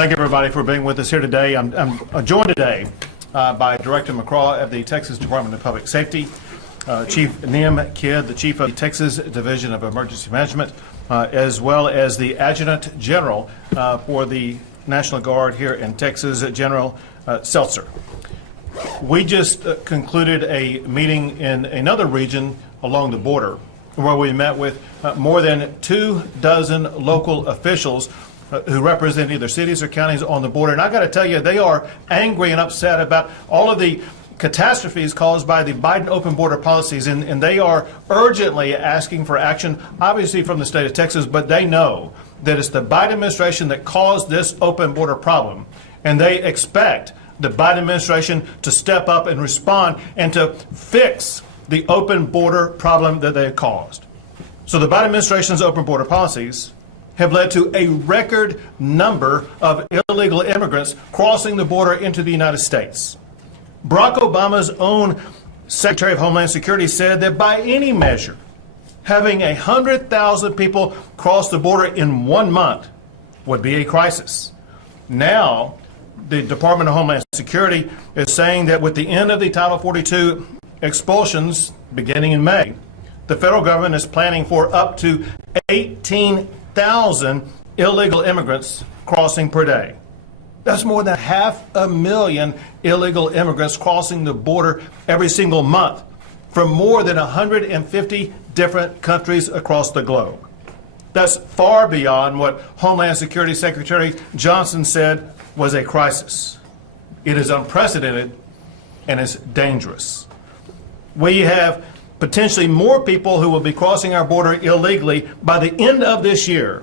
Thank you, everybody, for being with us here today. I'm joined today by Director McCraw of the Texas Department of Public Safety, Chief Nim Kidd, the Chief of the Texas Division of Emergency Management, as well as the Adjutant General for the National Guard here in Texas, General Seltzer. We just concluded a meeting in another region along the border where we met with more than 24 local officials who represent either cities or counties on the border. And I got to tell you, they are angry and upset about all of the catastrophes caused by the Biden open border policies, and they are urgently asking for action, obviously from the state of Texas, but they know that it's the Biden administration that caused this open border problem, and they expect the Biden administration to step up and respond and to fix the open border problem that they have caused. So the Biden administration's open border policies have led to a record number of illegal immigrants crossing the border into the United States. Barack Obama's own Secretary of Homeland Security said that by any measure, having 100,000 people cross the border in 1 month would be a crisis. Now, the Department of Homeland Security is saying that with the end of the Title 42 expulsions beginning in May, the federal government is planning for up to 18,000 illegal immigrants crossing per day. That's more than 500,000 illegal immigrants crossing the border every single month from more than 150 different countries across the globe. That's far beyond what Homeland Security Secretary Johnson said was a crisis. It is unprecedented and it's dangerous. We have potentially more people who will be crossing our border illegally by the end of this year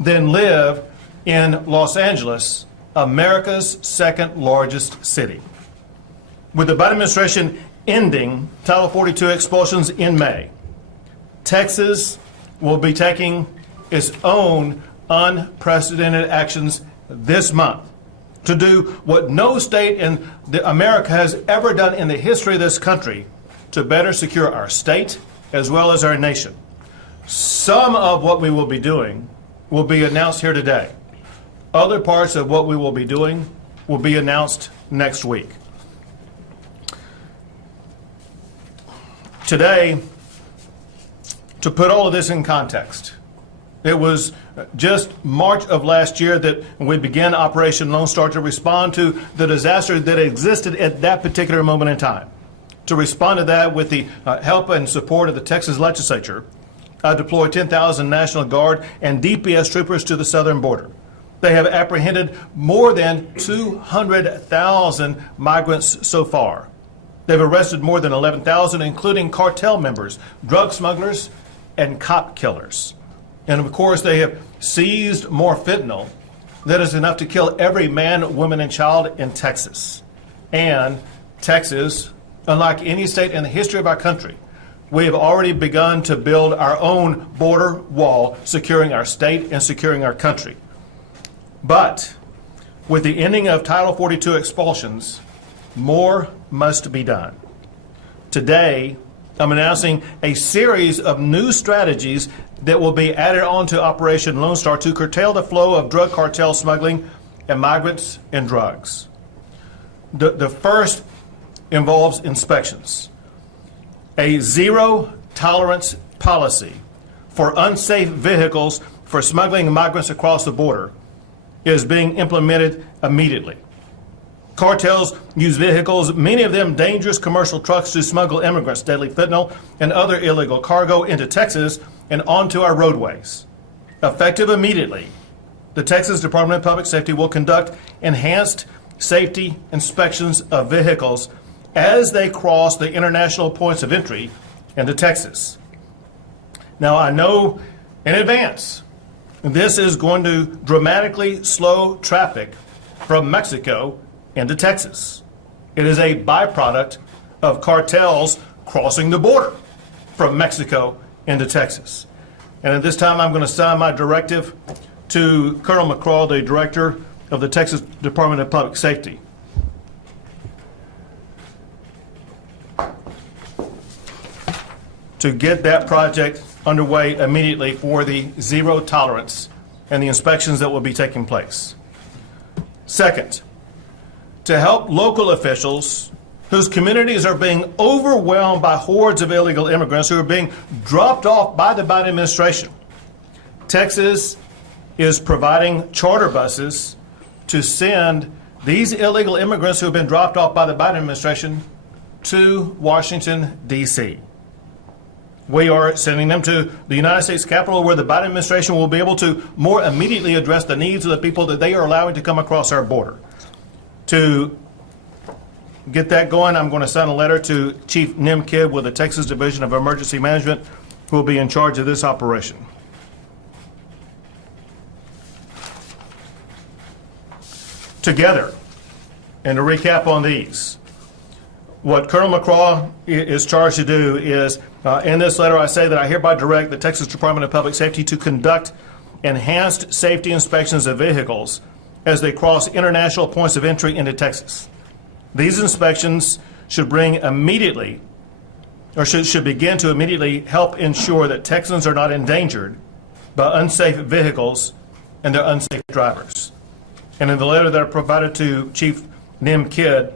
than live in Los Angeles, America's second largest city. With the Biden administration ending Title 42 expulsions in May, Texas will be taking its own unprecedented actions this month to do what no state in America has ever done in the history of this country to better secure our state as well as our nation. Some of what we will be doing will be announced here today. Other parts of what we will be doing will be announced next week. Today, to put all of this in context, it was just March of last year that we began Operation Lone Star to respond to the disaster that existed at that particular moment in time. To respond to that with the help and support of the Texas legislature, I deployed 10,000 National Guard and DPS troopers to the southern border. They have apprehended more than 200,000 migrants so far. They've arrested more than 11,000, including cartel members, drug smugglers, and cop killers. And of course, they have seized more fentanyl that is enough to kill every man, woman, and child in Texas. And Texas, unlike any state in the history of our country, we have already begun to build our own border wall, securing our state and securing our country. But with the ending of Title 42 expulsions, more must be done. Today, I'm announcing a series of new strategies that will be added on to Operation Lone Star to curtail the flow of drug cartel smuggling and migrants and drugs. The first involves inspections. A zero-tolerance policy for unsafe vehicles for smuggling migrants across the border is being implemented immediately. Cartels use vehicles, many of them dangerous commercial trucks, to smuggle immigrants, deadly fentanyl, and other illegal cargo into Texas and onto our roadways. Effective immediately, the Texas Department of Public Safety will conduct enhanced safety inspections of vehicles as they cross the international points of entry into Texas. Now, I know in advance this is going to dramatically slow traffic from Mexico into Texas. It is a byproduct of cartels crossing the border from Mexico into Texas. And at this time, I'm going to sign my directive to Colonel McCraw, the Director of the Texas Department of Public Safety. To get that project underway immediately for the zero tolerance and the inspections that will be taking place. Second, to help local officials whose communities are being overwhelmed by hordes of illegal immigrants who are being dropped off by the Biden administration, Texas is providing charter buses to send these illegal immigrants who have been dropped off by the Biden administration to Washington, D.C. We are sending them to the United States Capitol, where the Biden administration will be able to more immediately address the needs of the people that they are allowing to come across our border. To get that going, I'm going to send a letter to Chief Nim Kidd with the Texas Division of Emergency Management, who will be in charge of this operation. Together, and to recap on these, what Colonel McCraw is charged to do is, in this letter, I say that I hereby direct the Texas Department of Public Safety to conduct enhanced safety inspections of vehicles as they cross international points of entry into Texas. These inspections should begin to immediately help ensure that Texans are not endangered by unsafe vehicles and their unsafe drivers. And in the letter that I provided to Chief Nim Kidd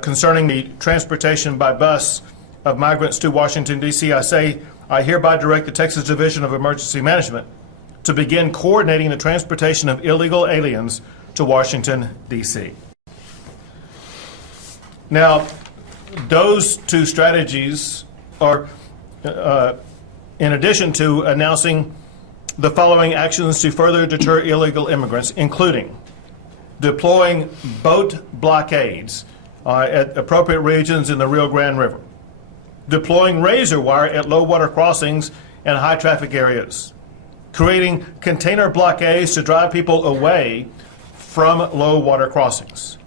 concerning the transportation by bus of migrants to Washington, D.C., I say, I hereby direct the Texas Division of Emergency Management to begin coordinating the transportation of illegal aliens to Washington, D.C. Now, those two strategies are, in addition to announcing the following actions to further deter illegal immigrants, including deploying boat blockades at appropriate regions in the Rio Grande River, deploying razor wire at low water crossings and high traffic areas, creating container blockades to drive people away from low water crossings.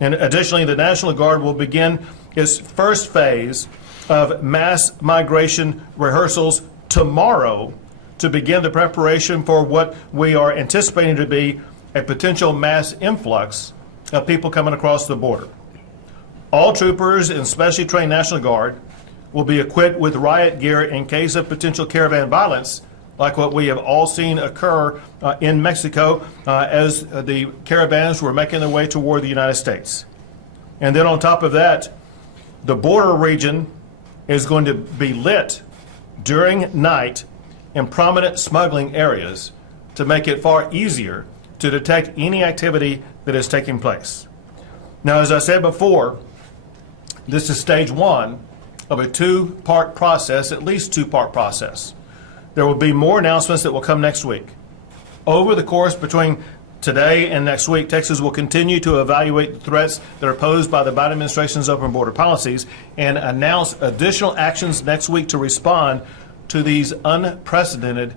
And additionally, the National Guard will begin its first phase of mass migration rehearsals tomorrow to begin the preparation for what we are anticipating to be a potential mass influx of people coming across the border. All troopers and specially trained National Guard will be equipped with riot gear in case of potential caravan violence, like what we have all seen occur in Mexico as the caravans were making their way toward the United States. And then on top of that, the border region is going to be lit during night in prominent smuggling areas to make it far easier to detect any activity that is taking place. Now, as I said before, this is stage one of a two-part process, at least two-part process. There will be more announcements that will come next week. Over the course between today and next week, Texas will continue to evaluate the threats that are posed by the Biden administration's open border policies and announce additional actions next week to respond to these unprecedented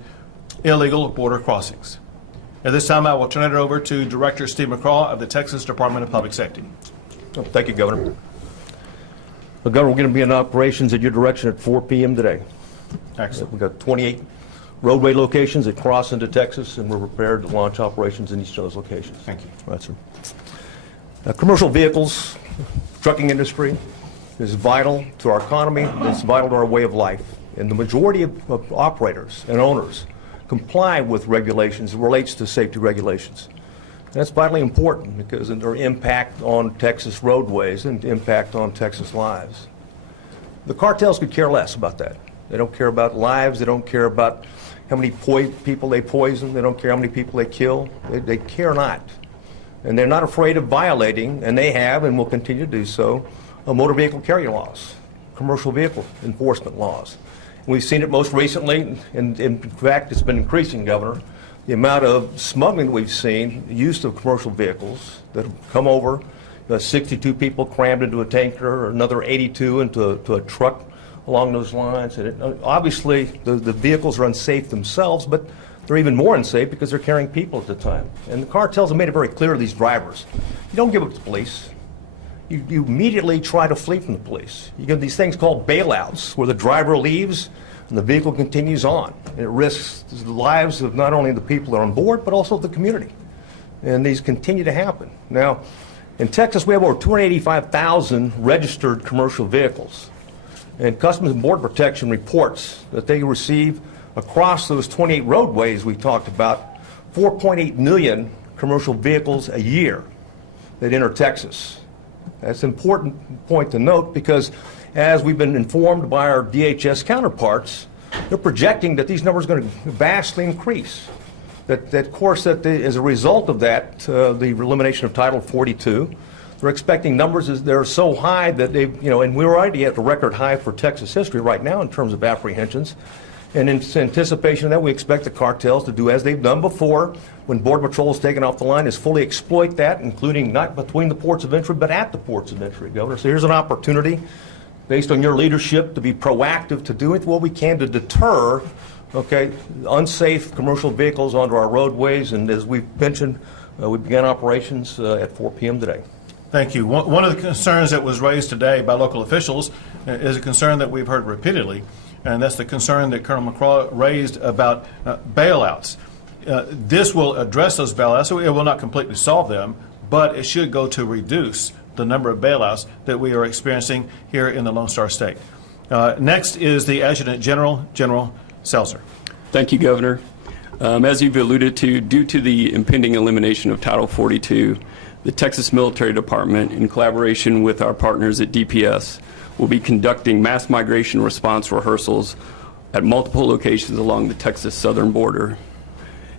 illegal border crossings. At this time, I will turn it over to Director Steve McCraw of the Texas Department of Public Safety. Thank you, Governor. Well, Governor, we're going to be in operations at your direction at 4 p.m. today. Excellent. We've got 28 roadway locations that cross into Texas, and we're prepared to launch operations in each of those locations. Thank you. Right, sir. Commercial vehicles, trucking industry is vital to our economy. It's vital to our way of life. And the majority of operators and owners comply with regulations. It relates to safety regulations. And that's vitally important because of their impact on Texas roadways and impact on Texas lives. The cartels could care less about that. They don't care about lives. They don't care about how many people they poison. They don't care how many people they kill. They care not. And they're not afraid of violating, and they have and will continue to do so, motor vehicle carrier laws, commercial vehicle enforcement laws. We've seen it most recently, and in fact it's been increasing, Governor, the amount of smuggling we've seen, the use of commercial vehicles that have come over, 62 people crammed into a tanker, or another 82 into a truck along those lines. And obviously the vehicles are unsafe themselves, but they're even more unsafe because they're carrying people at the time. And the cartels have made it very clear to these drivers, you don't give up to the police. You immediately try to flee from the police. You get these things called bailouts, where the driver leaves and the vehicle continues on. And it risks the lives of not only the people that are on board, but also the community. And these continue to happen. Now, in Texas, we have over 285,000 registered commercial vehicles. And Customs and Border Protection reports that they receive across those 28 roadways we talked about, 4.8 million commercial vehicles a year that enter Texas. That's an important point to note because as we've been informed by our DHS counterparts, they're projecting that these numbers are going to vastly increase. Of course, as a result of that, the elimination of Title 42, they're expecting numbers that are so high that and we're already at the record high for Texas history right now in terms of apprehensions. And in anticipation of that, we expect the cartels to do as they've done before when Border Patrol is taken off the line, is fully exploit that, including not between the ports of entry, but at the ports of entry, Governor. So here's an opportunity, based on your leadership, to be proactive, to do what we can to deter, unsafe commercial vehicles onto our roadways. And as we've mentioned, we began operations at 4 p.m. today. Thank you. One of the concerns that was raised today by local officials is a concern that we've heard repeatedly, and that's the concern that Colonel McCraw raised about bailouts. This will address those bailouts, so it will not completely solve them, but it should go to reduce the number of bailouts that we are experiencing here in the Lone Star State. Next is the Adjutant General, General Seltzer. Thank you, Governor. As you've alluded to, due to the impending elimination of Title 42, the Texas Military Department, in collaboration with our partners at DPS, will be conducting mass migration response rehearsals at multiple locations along the Texas southern border.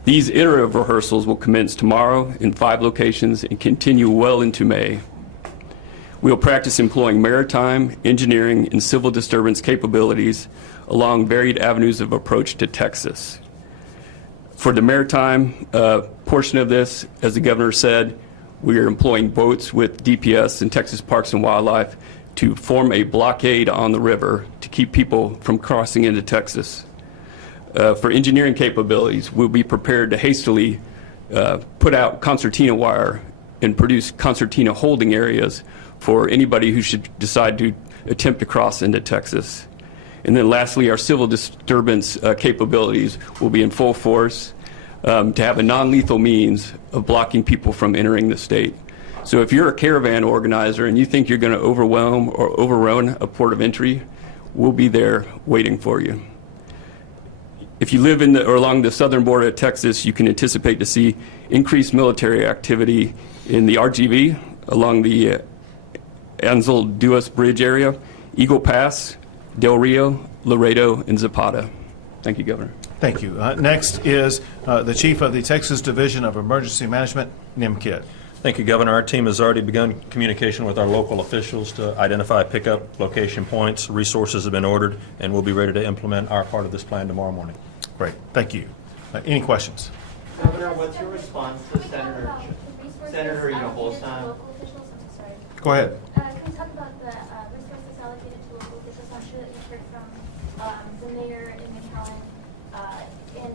These iterative rehearsals will commence tomorrow in 5 locations and continue well into May. We will practice employing maritime, engineering, and civil disturbance capabilities along varied avenues of approach to Texas. For the maritime portion of this, as the Governor said, we are employing boats with DPS and Texas Parks and Wildlife to form a blockade on the river to keep people from crossing into Texas. For engineering capabilities, we'll be prepared to hastily put out concertina wire and produce concertina holding areas for anybody who should decide to attempt to cross into Texas. And then lastly, our civil disturbance capabilities will be in full force to have a non-lethal means of blocking people from entering the state. So if you're a caravan organizer and you think you're going to overwhelm or overrun a port of entry, we'll be there waiting for you. If you live in or along the southern border of Texas, you can anticipate to see increased military activity in the RGV along the Ansel Duas Bridge area, Eagle Pass, Del Rio, Laredo, and Zapata. Thank you, Governor. Thank you. Next is the Chief of the Texas Division of Emergency Management, Nim Kidd. Thank you, Governor. Our team has already begun communication with our local officials to identify pickup location points. Resources have been ordered, and we'll be ready to implement our part of this plan tomorrow morning. Great. Thank you. Any questions? Governor, what's your response to Senator Holstein? Go ahead. Can we talk about the resources allocated to local officials? I'm sure that you've heard from the mayor in McAllen, and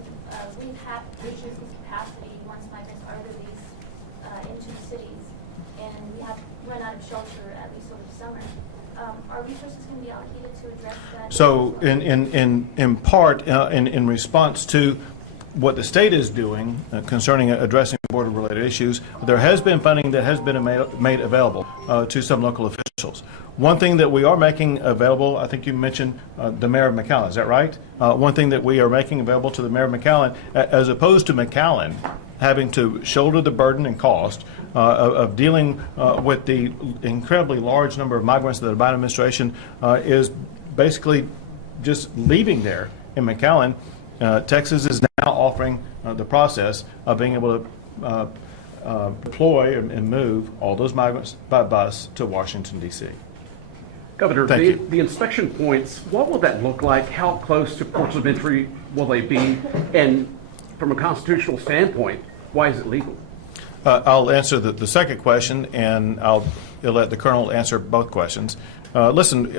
we've had issues with capacity once migrants are released into the cities, and we have run out of shelter at least over the summer. Are resources going to be allocated to address that? So in part, in response to what the state is doing concerning addressing border-related issues, there has been funding that has been made available to some local officials. One thing that we are making available, I think you mentioned the mayor of McAllen, is that right? One thing that we are making available to the mayor of McAllen, as opposed to McAllen having to shoulder the burden and cost of dealing with the incredibly large number of migrants that the Biden administration is basically just leaving there in McAllen. Texas is now offering the process of being able to deploy and move all those migrants by bus to Washington, D.C. Governor, Thank you. the inspection points, what will that look like? How close to ports of entry will they be? And from a constitutional standpoint, why is it legal? I'll answer the second question, and I'll let the Colonel answer both questions. Listen,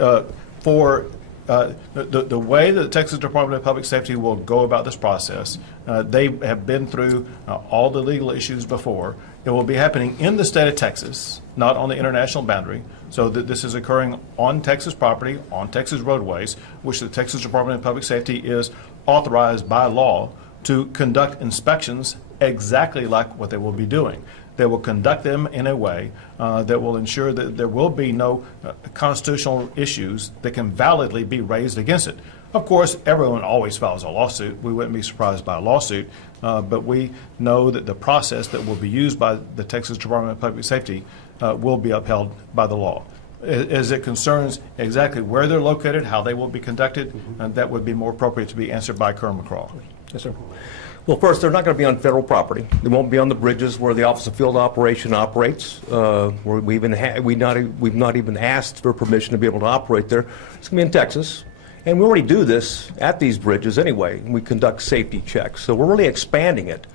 for the way that the Texas Department of Public Safety will go about this process, they have been through all the legal issues before. It will be happening in the state of Texas, not on the international boundary, so that this is occurring on Texas property, on Texas roadways, which the Texas Department of Public Safety is authorized by law to conduct inspections exactly like what they will be doing. They will conduct them in a way that will ensure that there will be no constitutional issues that can validly be raised against it. Of course, everyone always files a lawsuit. We wouldn't be surprised by a lawsuit, but we know that the process that will be used by the Texas Department of Public Safety will be upheld by the law. As it concerns exactly where they're located, how they will be conducted, that would be more appropriate to be answered by Colonel McCraw. Yes, sir. Well, first, they're not going to be on federal property. They won't be on the bridges where the Office of Field Operation operates. Where we've not even asked for permission to be able to operate there. It's going to be in Texas. And we already do this at these bridges anyway. We conduct safety checks. So we're really expanding it.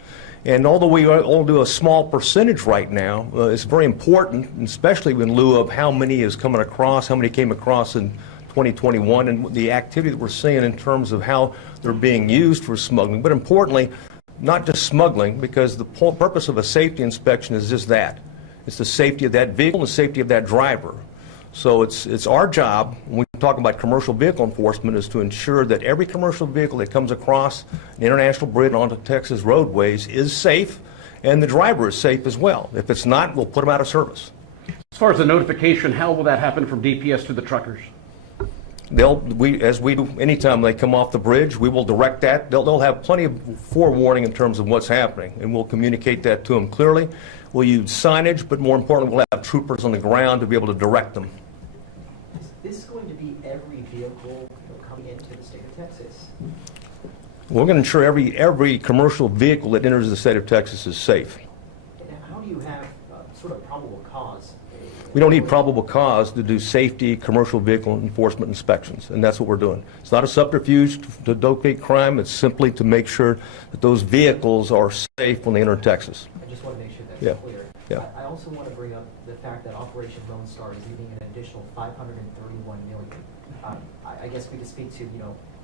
And although we only do a small percentage right now, it's very important, especially in lieu of how many is coming across, how many came across in 2021, and the activity that we're seeing in terms of how they're being used for smuggling. But importantly, not just smuggling, because the purpose of a safety inspection is just that. It's the safety of that vehicle and the safety of that driver. So it's our job, when we talk about commercial vehicle enforcement, is to ensure that every commercial vehicle that comes across an international bridge onto Texas roadways is safe, and the driver is safe as well. If it's not, we'll put them out of service. As far as the notification, how will that happen from DPS to the truckers? As we do anytime they come off the bridge, we will direct that. They'll have plenty of forewarning in terms of what's happening, and we'll communicate that to them clearly. We'll use signage, but more importantly, we'll have troopers on the ground to be able to direct them. Is this going to be every vehicle coming into the state of Texas? We're going to ensure every commercial vehicle that enters the state of Texas is safe. And how do you have sort of probable cause? We don't need probable cause to do safety commercial vehicle enforcement inspections, and that's what we're doing. It's not a subterfuge to locate crime. It's simply to make sure that those vehicles are safe when they enter Texas. I just want to make sure that's clear. Yeah. I also want to bring up the fact that Operation Lone Star is needing an additional $531 million. I guess we could speak to,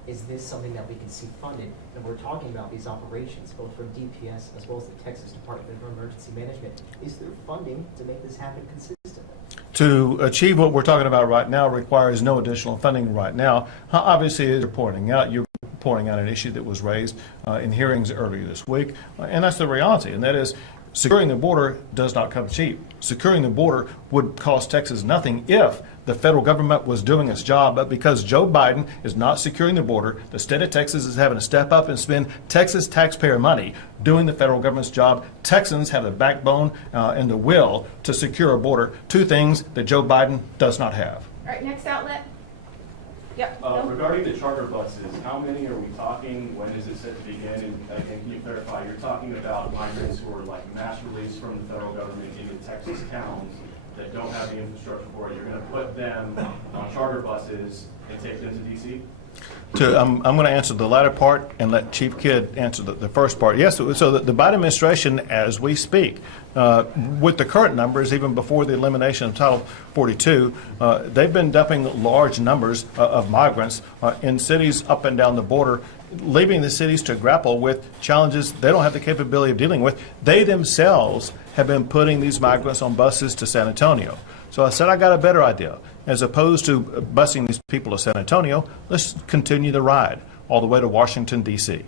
is this something that we can see funded? And we're talking about these operations, both from DPS as well as the Texas Department of Emergency Management. Is there funding to make this happen consistently? To achieve what we're talking about right now requires no additional funding right now. Obviously, as you're pointing out an issue that was raised in hearings earlier this week, and that's the reality, and that is securing the border does not come cheap. Securing the border would cost Texas nothing if the federal government was doing its job, but because Joe Biden is not securing the border, the state of Texas is having to step up and spend Texas taxpayer money doing the federal government's job. Texans have the backbone and the will to secure a border, two things that Joe Biden does not have. All right, next outlet. Yep. Regarding the charter buses, how many are we talking? When is it set to begin? And again, can you clarify, you're talking about migrants who are like mass released from the federal government into Texas towns that don't have the infrastructure for it. You're going to put them on charter buses and take them to D.C.? I'm going to answer the latter part and let Chief Kidd answer the first part. Yes, so the Biden administration, as we speak, with the current numbers, even before the elimination of Title 42, they've been dumping large numbers of migrants in cities up and down the border, leaving the cities to grapple with challenges they don't have the capability of dealing with. They themselves have been putting these migrants on buses to San Antonio. So I said I got a better idea. As opposed to busing these people to San Antonio, let's continue the ride all the way to Washington, D.C.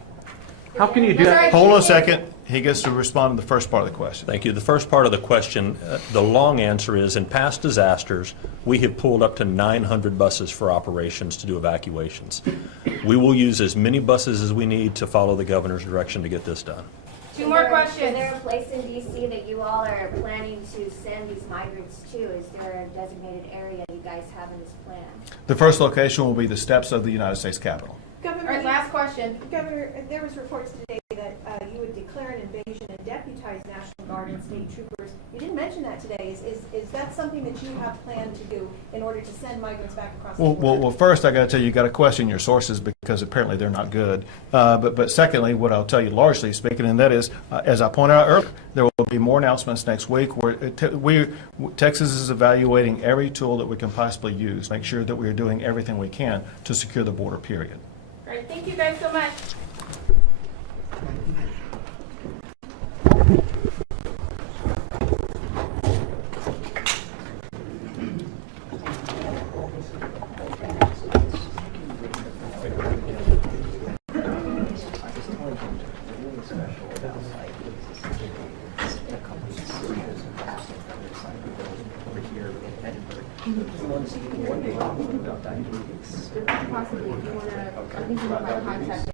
How can you do that? Hold on a second. He gets to respond to the first part of the question. Thank you. The first part of the question, the long answer is, in past disasters, we have pulled up to 900 buses for operations to do evacuations. We will use as many buses as we need to follow the governor's direction to get this done. Two more questions. Is there a place in D.C. that you all are planning to send these migrants to? Is there a designated area you guys have in this plan? The first location will be the steps of the United States Capitol. All right, last question. Governor, there was reports today that you would declare an invasion and deputize National Guard and state troopers. You didn't mention that today. Is that something that you have planned to do in order to send migrants back across the border? Well, first I got to tell you, got to question your sources because apparently they're not good. But secondly, what I'll tell you, largely speaking, and that is, as I pointed out earlier, there will be more announcements next week. Texas is evaluating every tool that we can possibly use, make sure that we are doing everything we can to secure the border. Period. All right, thank you guys so much. Possibly, if you want to, I think you might contact.